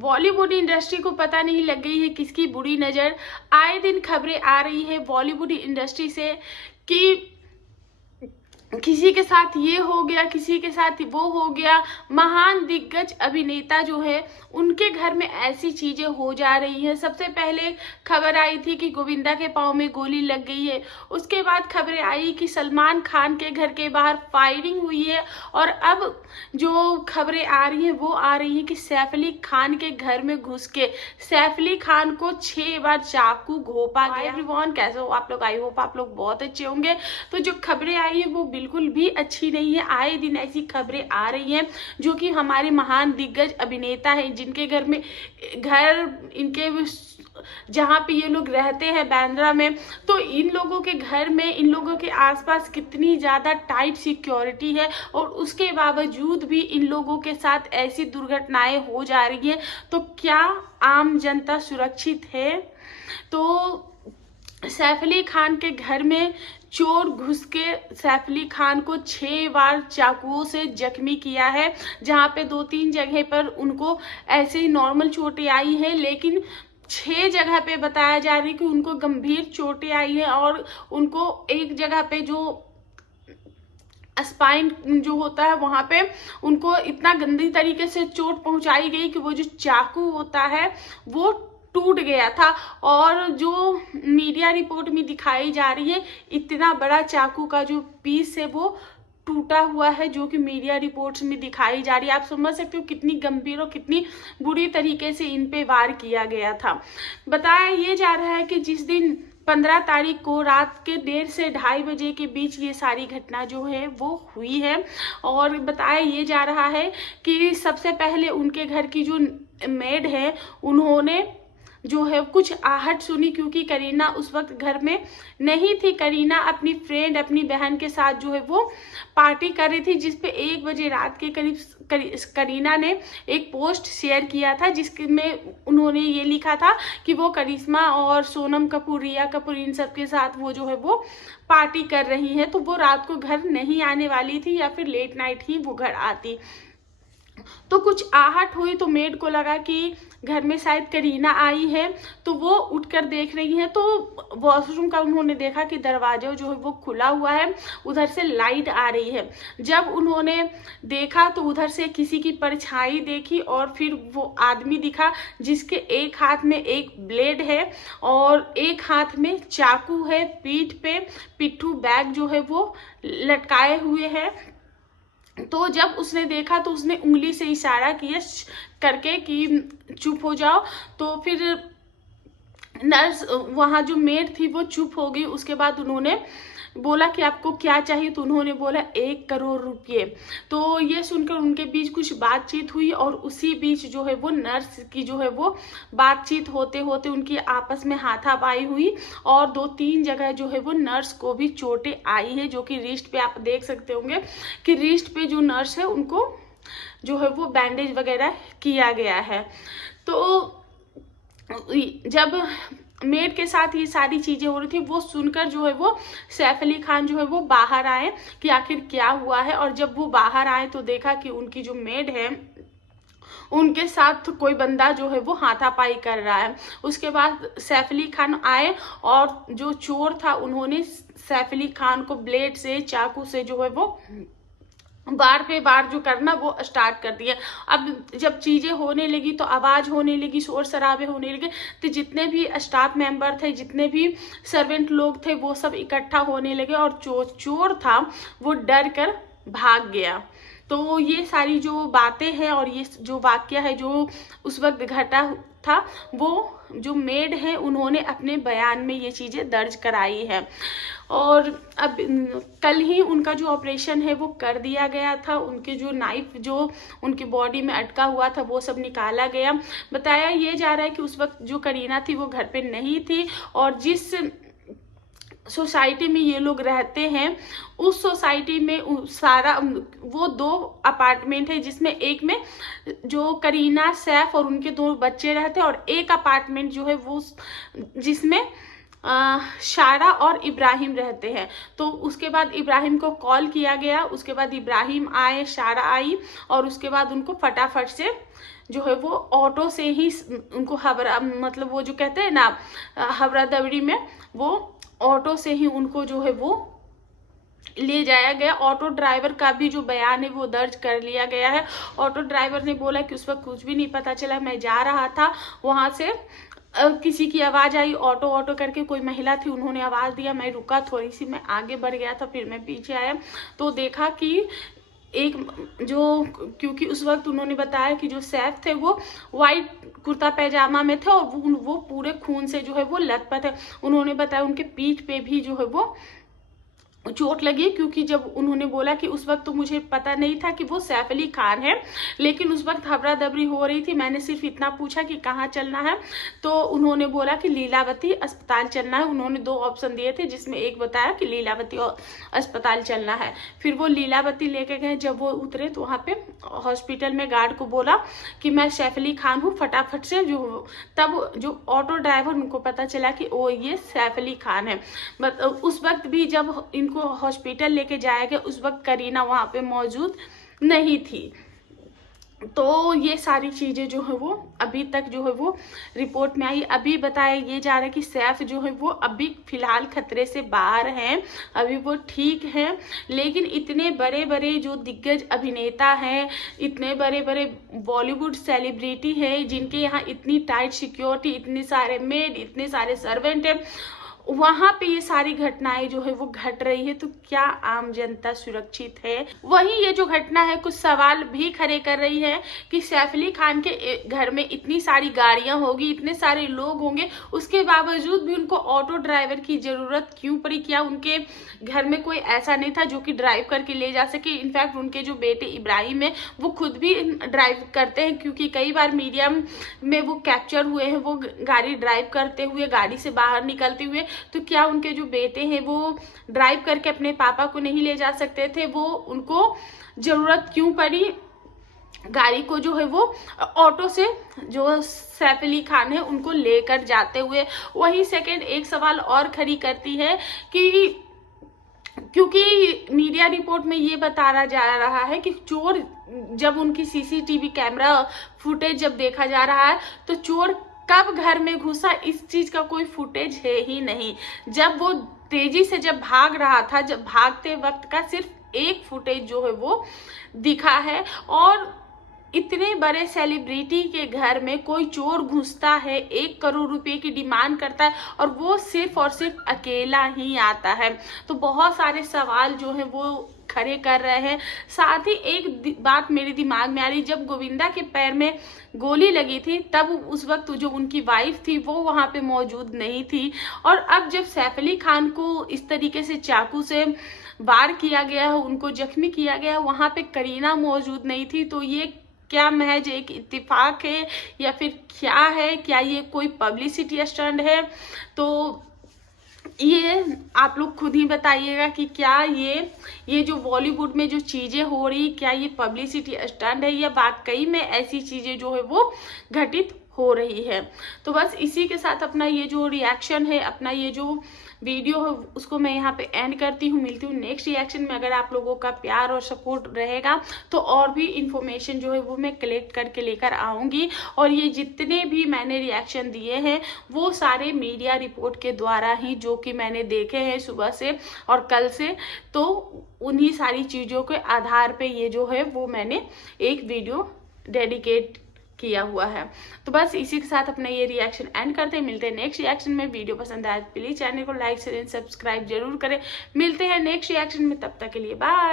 Bollywood industry को पता नहीं लग गई है किसकी बुरी नज़र। आए दिन खबरें आ रही है बॉलीवुड इंडस्ट्री से कि किसी के साथ ये हो गया, किसी के साथ वो हो गया। महान दिग्गज अभिनेता जो है उनके घर में ऐसी चीजें हो जा रही हैं। सबसे पहले खबर आई थी कि गोविंदा के पाँव में गोली लग गई है। उसके बाद खबरें आई कि सलमान खान के घर के बाहर फायरिंग हुई है। और अब जो खबरें आ रही हैं वो आ रही हैं कि सैफ अली खान के घर में घुस के सैफ अली खान को 6 बार चाकू घोंपा गया। एवरीवन, कैसे हो आप लोग? आई होप आप लोग बहुत अच्छे होंगे। तो जो खबरें आई है वो बिल्कुल भी अच्छी नहीं है। आए दिन ऐसी खबरें आ रही हैं जो कि हमारे महान दिग्गज अभिनेता हैं, जिनके घर में इनके जहाँ पे ये लोग रहते हैं बांद्रा में, तो इन लोगों के घर में, इन लोगों के आसपास कितनी ज़्यादा टाइट सिक्योरिटी है और उसके बावजूद भी इन लोगों के साथ ऐसी दुर्घटनाएं हो जा रही हैं। तो क्या आम जनता सुरक्षित है? तो सैफ अली खान के घर में चोर घुस के सैफ अली खान को 6 बार चाकुओं से जख्मी किया है, जहां पे 2-3 जगह पर उनको ऐसे ही नॉर्मल चोटें आई हैं, लेकिन 6 जगह पे बताया जा रही है कि उनको गंभीर चोटें आई है। और उनको एक जगह पे जो स्पाइन जो होता है वहां पे उनको इतना गंदी तरीके से चोट पहुंचाई गई कि वो जो चाकू होता है वो टूट गया था। और जो मीडिया रिपोर्ट में दिखाई जा रही है, इतना बड़ा चाकू का जो पीस है वो टूटा हुआ है, जो कि मीडिया रिपोर्ट्स में दिखाई जा रही है। आप समझ सकते हो कितनी गंभीर और कितनी बुरी तरीके से इन पे वार किया गया था। बताया ये जा रहा है कि जिस दिन 15 तारीख को रात के 1:30 से 2:30 बजे के बीच ये सारी घटना जो है वो हुई है। और बताया ये जा रहा है कि सबसे पहले उनके घर की जो मेड है उन्होंने जो है कुछ आहट सुनी, क्योंकि करीना उस वक्त घर में नहीं थी। करीना अपनी फ्रेंड, अपनी बहन के साथ जो है वो पार्टी कर रही थी, जिसपे 1 बजे रात के करीब करीना ने एक पोस्ट शेयर किया था, जिसमें उन्होंने ये लिखा था कि वो करिश्मा और सोनम कपूर, रिया कपूर, इन सब के साथ वो जो है वो पार्टी कर रही हैं। तो वो रात को घर नहीं आने वाली थी या फिर लेट नाइट ही वो घर आती। तो कुछ आहट हुई तो मेड को लगा कि घर में शायद करीना आई है, तो वो उठकर देख रही हैं। तो वॉशरूम का उन्होंने देखा कि दरवाजा जो है वो खुला हुआ है, उधर से लाइट आ रही है। जब उन्होंने देखा तो उधर से किसी की परछाई देखी और फिर वो आदमी दिखा जिसके एक हाथ में एक ब्लेड है और एक हाथ में चाकू है। पीठ पे पिट्ठू बैग जो है वो लटकाए हुए है। तो जब उसने देखा तो उसने उंगली से इशारा किया करके कि चुप हो जाओ। तो फिर नर्स, वहाँ जो मेड थी वो चुप हो गई। उसके बाद उन्होंने बोला कि आपको क्या चाहिए, तो उन्होंने बोला 1 करोड़ रुपये। तो ये सुनकर उनके बीच कुछ बातचीत हुई और उसी बीच जो है वो नर्स की जो है वो बातचीत होते होते उनकी आपस में हाथापाई हुई और 2-3 जगह जो है वो नर्स को भी चोटें आई है, जो कि रिस्ट पे आप देख सकते होंगे कि रिस्ट पे जो नर्स है उनको जो है वो बैंडेज वगैरह किया गया है। तो जब मेड के साथ ये सारी चीजें हो रही थी, वो सुनकर जो है वो सैफ अली खान जो है वो बाहर आए कि आखिर क्या हुआ है। और जब वो बाहर आए तो देखा कि उनकी जो मेड है उनके साथ कोई बंदा जो है वो हाथापाई कर रहा है। उसके बाद सैफ अली खान आए और जो चोर था उन्होंने सैफ अली खान को ब्लेड से, चाकू से जो है वो बार पे बार जो करना वो स्टार्ट कर दिया। अब जब चीजें होने लगी तो आवाज होने लगी, शोर शराबे होने लगे, तो जितने भी स्टाफ मेंबर थे, जितने भी सर्वेंट लोग थे, वो सब इकट्ठा होने लगे और चोर था वो डर कर भाग गया। तो ये सारी जो बातें हैं और ये जो वाकया है जो उस वक्त घटा था, वो जो मेड है उन्होंने अपने बयान में ये चीज़ें दर्ज कराई है। और अब कल ही उनका जो ऑपरेशन है वो कर दिया गया था। उनके जो नाइफ जो उनकी बॉडी में अटका हुआ था वो सब निकाला गया। बताया ये जा रहा है कि उस वक्त जो करीना थी वो घर पे नहीं थी और जिस सोसाइटी में ये लोग रहते हैं उस सोसाइटी में सारा वो 2 अपार्टमेंट है, जिसमें एक में जो करीना, सैफ और उनके 2 बच्चे रहते हैं और एक अपार्टमेंट जो है वो जिसमें शारा और इब्राहिम रहते हैं। तो उसके बाद इब्राहिम को कॉल किया गया, उसके बाद इब्राहिम आए, शारा आई और उसके बाद उनको फटाफट से जो है वो ऑटो से ही उनको मतलब वो जो कहते हैं ना हवरा दबड़ी में, वो ऑटो से ही उनको जो है वो ले जाया गया। ऑटो ड्राइवर का भी जो बयान है वो दर्ज कर लिया गया है। ऑटो ड्राइवर ने बोला कि उस वक्त कुछ भी नहीं पता चला, मैं जा रहा था वहां से, किसी की आवाज आई, ऑटो ऑटो करके, कोई महिला थी, उन्होंने आवाज दिया, मैं रुका, थोड़ी सी मैं आगे बढ़ गया था, फिर मैं पीछे आया तो देखा कि एक जो, क्योंकि उस वक्त उन्होंने बताया कि जो सैफ थे वो वाइट कुर्ता पैजामा में थे और वो पूरे खून से जो है वो लथपथ है। उन्होंने बताया उनके पीठ पे भी जो है वो चोट लगी, क्योंकि जब उन्होंने बोला कि उस वक्त तो मुझे पता नहीं था कि वो सैफ अली खान है, लेकिन उस वक्त हबरा दबरी हो रही थी, मैंने सिर्फ इतना पूछा कि कहाँ चलना है, तो उन्होंने बोला कि लीलावती अस्पताल चलना है। उन्होंने 2 ऑप्शन दिए थे, जिसमें एक बताया कि लीलावती अस्पताल चलना है। फिर वो लीलावती लेके गए। जब वो उतरे तो वहाँ पे हॉस्पिटल में गार्ड को बोला कि मैं सैफ अली खान हूँ, फटाफट से तब जो ऑटो ड्राइवर, उनको पता चला कि ओ ये सैफ अली खान है। उस वक्त भी जब को हॉस्पिटल लेके जाया गया, उस वक्त करीना वहां पे मौजूद नहीं थी। तो ये सारी चीजें जो है वो अभी तक जो है वो रिपोर्ट में आई। अभी बताया ये जा रहा है कि सैफ जो है वो अभी फिलहाल खतरे से बाहर हैं, अभी वो ठीक हैं, लेकिन इतने बड़े बड़े जो दिग्गज अभिनेता हैं, इतने बड़े बड़े बॉलीवुड सेलिब्रिटी हैं, जिनके यहाँ इतनी टाइट सिक्योरिटी, इतने सारे मेड, इतने सारे सर्वेंट हैं, वहां पे ये सारी घटनाएं जो है वो घट रही है, तो क्या आम जनता सुरक्षित है? वहीं ये जो घटना है कुछ सवाल भी खड़े कर रही है कि सैफ अली खान के घर में इतनी सारी गाड़ियां होगी, इतने सारे लोग होंगे, उसके बावजूद भी उनको ऑटो ड्राइवर की जरूरत क्यों पड़ी? क्या उनके घर में कोई ऐसा नहीं था जो कि ड्राइव करके ले जा सके? इनफैक्ट उनके जो बेटे इब्राहिम है वो खुद भी ड्राइव करते हैं, क्योंकि कई बार मीडिया में वो कैप्चर हुए हैं, वो गाड़ी ड्राइव करते हुए, गाड़ी से बाहर निकलते हुए। तो क्या उनके जो बेटे हैं वो ड्राइव करके अपने पापा को नहीं ले जा सकते थे? वो उनको जरूरत क्यों पड़ी गाड़ी को जो है वो ऑटो से जो सैफ अली खान है उनको लेकर जाते हुए? वही सेकंड एक सवाल और खड़ी करती है कि क्योंकि मीडिया रिपोर्ट में ये बताया जा रहा है कि चोर, जब उनकी सीसीटीवी कैमरा फुटेज जब देखा जा रहा है तो चोर कब घर में घुसा, इस चीज का कोई फुटेज है ही नहीं। जब वो तेजी से जब भाग रहा था, जब भागते वक्त का सिर्फ एक फुटेज जो है वो दिखा है। और इतने बड़े सेलिब्रिटी के घर में कोई चोर घुसता है, 1 करोड़ रुपए की डिमांड करता है और वो सिर्फ और सिर्फ अकेला ही आता है, तो बहुत सारे सवाल जो है वो खड़े कर रहे हैं। साथ ही एक बात मेरे दिमाग में आ रही, जब गोविंदा के पैर में गोली लगी थी तब उस वक्त जो उनकी वाइफ थी वो वहां पे मौजूद नहीं थी, और अब जब सैफ अली खान को इस तरीके से चाकू से वार किया गया है, उनको जख्मी किया गया है, वहां पे करीना मौजूद नहीं थी। तो ये क्या महज एक इत्तेफाक है या फिर क्या है? क्या ये कोई पब्लिसिटी स्टंट है? तो ये आप लोग खुद ही बताइएगा कि क्या ये जो बॉलीवुड में जो चीजें हो रही, क्या ये पब्लिसिटी स्टंट है या वाकई में ऐसी चीजें जो है वो घटित हो रही है? तो बस इसी के साथ अपना ये जो रिएक्शन है, अपना ये जो वीडियो है, उसको मैं यहाँ पे एंड करती हूँ। मिलती हूँ नेक्स्ट रिएक्शन में। अगर आप लोगों का प्यार और सपोर्ट रहेगा तो और भी इंफॉर्मेशन जो है वो मैं कलेक्ट करके लेकर आऊँगी। और ये जितने भी मैंने रिएक्शन दिए हैं वो सारे मीडिया रिपोर्ट के द्वारा ही, जो कि मैंने देखे हैं सुबह से और कल से, तो उन्हीं सारी चीज़ों के आधार पे ये जो है वो मैंने एक वीडियो डेडिकेट किया हुआ है। तो बस इसी के साथ अपना ये रिएक्शन एंड करते हैं। मिलते हैं नेक्स्ट रिएक्शन में। वीडियो पसंद आए प्लीज चैनल को लाइक शेयर सब्सक्राइब जरूर करें। मिलते हैं नेक्स्ट रिएक्शन में, तब तक के लिए बाय।